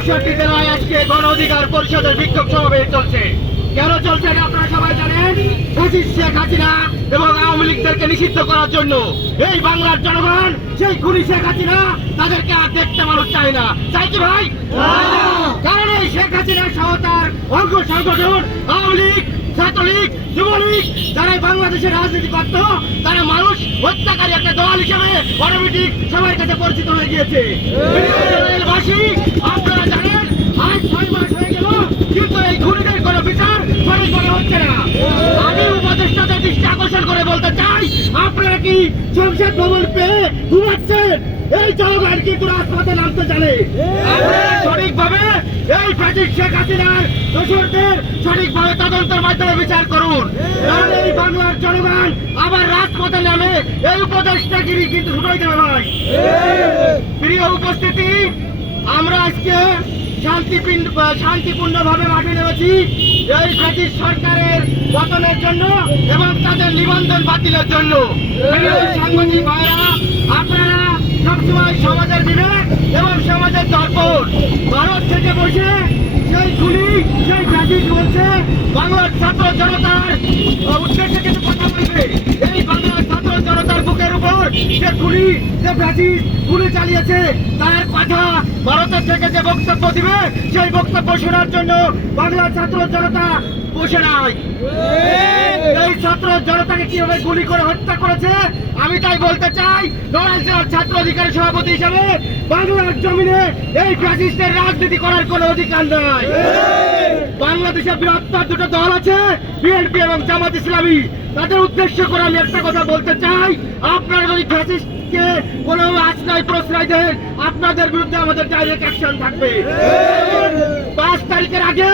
চৌষট্টি জেলায় আজকে গণ অধিকার পরিষদের বিক্ষোভ সমাবেশ চলছে। কেন চলছে আপনারা সবাই জানেন? ফ্যাসিস্ট শেখ হাসিনা এবং আওয়ামী লীগদেরকে নিষিদ্ধ করার জন্য এই বাংলার জনগণ সেই খুনি শেখ হাসিনা তাদেরকে আর দেখতে মানুষ চায় না। চাই কি ভাই? কারণ এই শেখ হাসিনা সহ তার অঙ্গ সংগঠন আওয়ামী লীগ। ছাত্রলীগ, যুবলীগ, যারা বাংলাদেশের রাজনীতি করত, তারা মানুষ, হত্যাকারী একটা দল হিসেবে অটোমেটিক সবার কাছে পরিচিত হয়ে গিয়েছে। আপনারা জানেন, আজ কিন্তু এই বিচার হচ্ছে না। আমি দৃষ্টি আকর্ষণ করে বলতে চাই, আপনারা কি ভবন পেয়ে ঘুমাচ্ছেন? এই জনগণ কিন্তু রাজপথে নামতে জানে। এই শেখ হাসিনার দোষরদের সঠিকভাবে তদন্তের মাধ্যমে বিচার করুন। নাহলে এই বাংলার জনগণ আবার রাজপথে নামে, এই উপদেষ্টাগিরি কিন্তু শুকাই দেবে ভাই। প্রিয় উপস্থিতি, আমরা আজকে শান্তিপূর্ণ শান্তিপূর্ণভাবে মাঠে নেমেছি। এই ব্রিটিশ সরকারের পতনের জন্য এবং তাদের নিবন্ধন বাতিলের জন্য। সাংবাদিক ভাইরা আপনারা সবসময় সমাজের বিবেক এবং সমাজের দর্পণ ভারত থেকে বসে সেই খুনি সেই ব্রিটিশ বলছে বাংলার ছাত্র জনতার উদ্দেশ্যে কিন্তু কথা বলবে। এই বাংলার ছাত্র জনতার বুকের উপর যে খুনি যে ব্রিটিশ গুলি চালিয়েছে তার কথা ভারতের থেকে যে বক্তব্য দিবে সেই বক্তব্য শোনার জন্য বাংলার ছাত্র জনতা বসে নাই। এই ছাত্র জনতাকে কীভাবে গুলি করে হত্যা করেছে আমি তাই বলতে চাই নড়াইল জেলার ছাত্র অধিকারী সভাপতি হিসেবে বাংলার জমিনে এই ফ্যাসিস্টের রাজনীতি করার কোনো অধিকার নাই। বাংলাদেশে বৃহত্তর দুটো দল আছে, বিএনপি এবং জামাত ইসলামী। তাদের উদ্দেশ্য করে আমি একটা কথা বলতে চাই, আপনারা যদি ফ্যাসিস্টকে কোনো আশ্রয় প্রশ্রয় দেন, আপনাদের বিরুদ্ধে আমাদের ডাইরেক্ট অ্যাকশন থাকবে। পাঁচ তারিখের আগে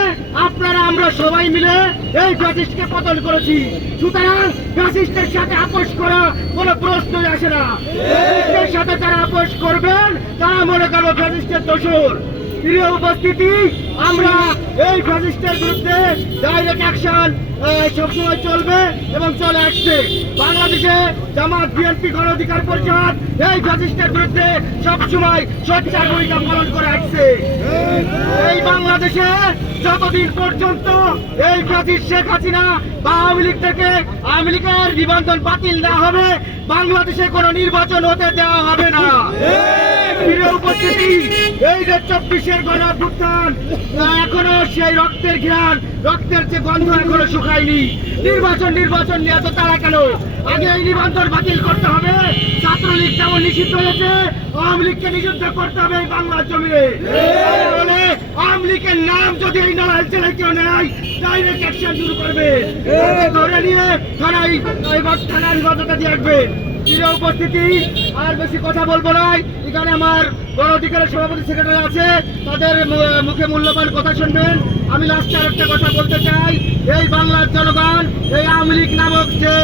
আপনারা, আমরা সবাই মিলে এই ফ্যাসিস্টকে পতন করেছি। সুতরাং ফ্যাসিস্টের সাথে আপোষ কোনো প্রশ্নই আসে না। সাথে যারা আপোষ করবেন, তারা মনে করব ফ্যাসিস্টের দোষর। প্রিয় উপস্থিতি, আমরা এই ফ্যাসিস্টের বিরুদ্ধে ডাইরেক্ট অ্যাকশন সবসময় চলবে এবং চলে আসছে। বাংলাদেশে জামাত, বিএনপি গণ অধিকার পরিষদ, এই ফ্যাসিস্টের বিরুদ্ধে সবসময় সোচ্চার ভূমিকা পালন করে বাংলাদেশে যতদিন পর্যন্ত এই ফ্যাসিস্ট শেখ হাসিনা বা আওয়ামী লীগ থেকে আওয়ামী লীগের নিবন্ধন বাতিল না হবে, বাংলাদেশে কোনো নির্বাচন হতে দেওয়া হবে না। ছাত্রলীগ যেমন নিষিদ্ধ হয়েছে, আওয়ামী লীগকে নিষিদ্ধ করতে হবে বাংলার জমিনে। লীগের নাম যদি এই নড়াইল জেলায় কেউ নেয় ডাইরেক্ট অ্যাকশন শুরু করবে। ধরে নিয়ে থানার হেফাজতে দিয়ে রাখবে প্রিয় উপস্থিতি আর বেশি কথা বলব না। এখানে আমার গণ অধিকারের সভাপতি সেক্রেটারি আছে তাদের মুখে মূল্যবান কথা শুনবেন। আমি লাস্টে আরেকটা কথা বলতে চাই। এই বাংলার জনগণ এই আওয়ামী লীগ নামক যে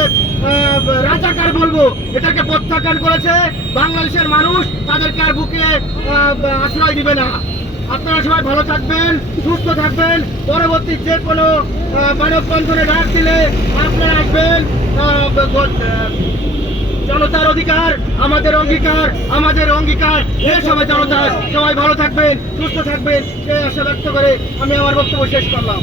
রাজাকার বলব এটাকে প্রত্যাখ্যান করেছে বাংলাদেশের মানুষ তাদেরকে আর বুকে আশ্রয় দিবে না। আপনারা সবাই ভালো থাকবেন, সুস্থ থাকবেন। পরবর্তী যে কোনো মানব মানববন্ধনে ডাক দিলে আপনারা আসবেন। জনতার অধিকার, আমাদের অঙ্গীকার আমাদের অঙ্গীকার। এ সবাই জনতা, সবাই ভালো থাকবেন, সুস্থ থাকবেন। সেই আশা ব্যক্ত করে আমি আমার বক্তব্য শেষ করলাম।